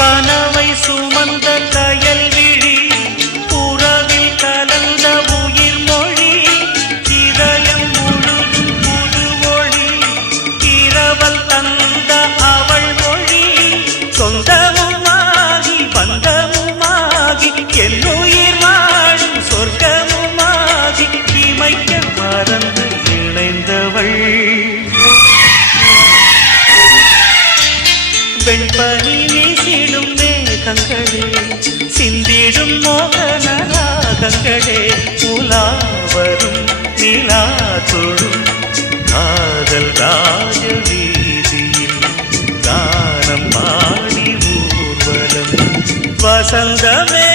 கனவை சுமந்த கயல் விழி புறவில் கலந்த உயிர் மொழி இதயம் முழுதும் புது ஒளி இரவல் தந்த அவள் மொழி சொந்தமுமாகி பந்தமுமாகி என்னுயிர் வாழும் சொர்க்கமுமாகி இமைக்க மறந்து இணைந்தவள் வெண்பனி வீசிடும் மேகங்களே சிந்திடும் மோகன ராகங்களே உலாவரும் நிலா தொழும் காதல் ராஜ வீதியில் கானம் பாடி ஊர்வலம் வசந்தமே